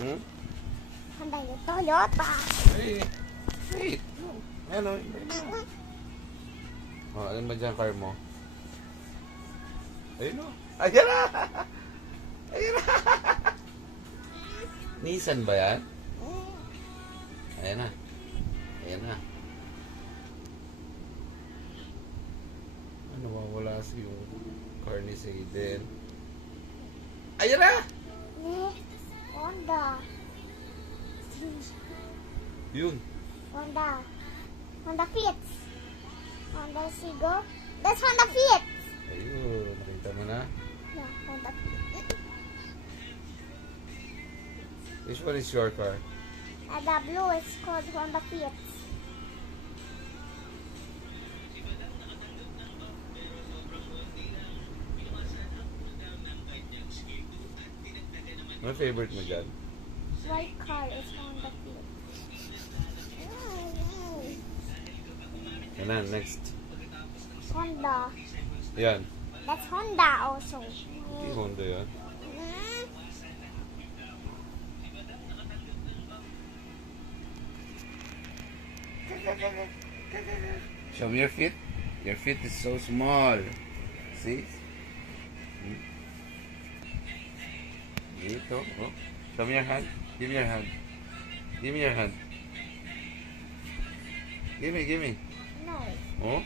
Hmm? Honda yung Toyota. Hey. Wait. Ano? Oh, ano ba dyan car mo? Ayun o. Ayan na! Ayan na! Nissan ba yan? Ayan na. Ayan na. Ano, wala si yung car ni Zayden. Ayan na! Honda. Yun. Honda. Honda Fit. Honda Cigo. That's Honda Fit. Ayun. Nakita mo na? Yeah, Honda Fit. Which one is your car? The blue is called Honda Fit. Ano favorite mo dyan? White car is Honda Fit. Yan na, next. Honda. Yan. That's Honda also. Hindi Honda yan. Show me your feet. Your feet is so small. See? Dito. Oh. Show me your hand. Give me your hand. Give me your hand. Give me. No. Oh.